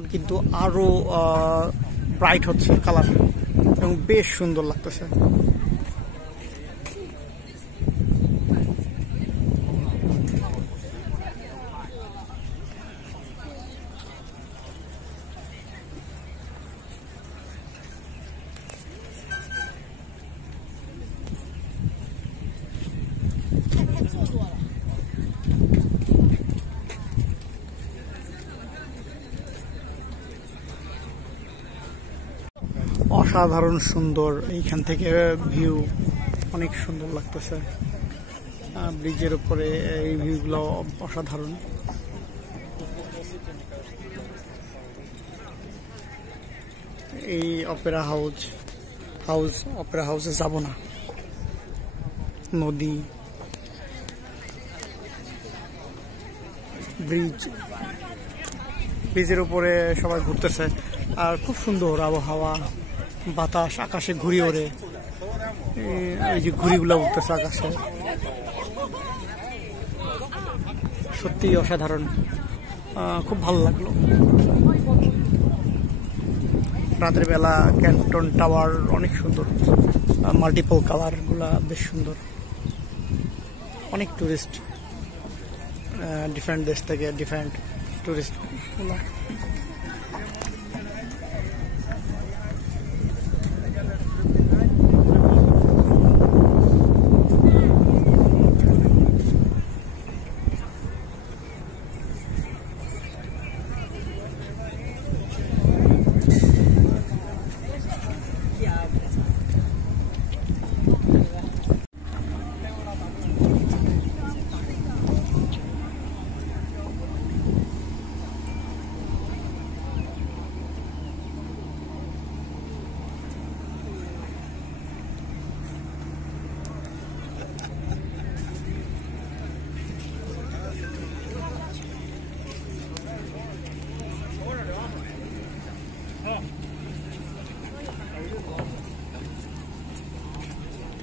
এখন কিন্তু আরো ব্রাইট হচ্ছে কালার এবং বেশ সুন্দর লাগতেছে। অসাধারণ সুন্দর, এইখান থেকে ভিউ অনেক সুন্দর লাগতেছে। ব্রিজের উপরে এই ভিউগুলো অসাধারণ। এই অপেরা হাউসে যাব না। নদী, ব্রিজের উপরে সবাই ঘুরতেছে আর খুব সুন্দর আবহাওয়া, বাতাস, আকাশে ঘুড়ি ওড়ে, এই যে ঘুড়িগুলো উঠতেছে আকাশে, সত্যি অসাধারণ। খুব ভালো লাগলো। রাতের বেলা ক্যান্টন টাওয়ার অনেক সুন্দর, মাল্টিপল কালার গুলা বেশ সুন্দর। অনেক টুরিস্ট, ডিফারেন্ট দেশ থেকে ডিফারেন্ট টুরিস্ট গুলা।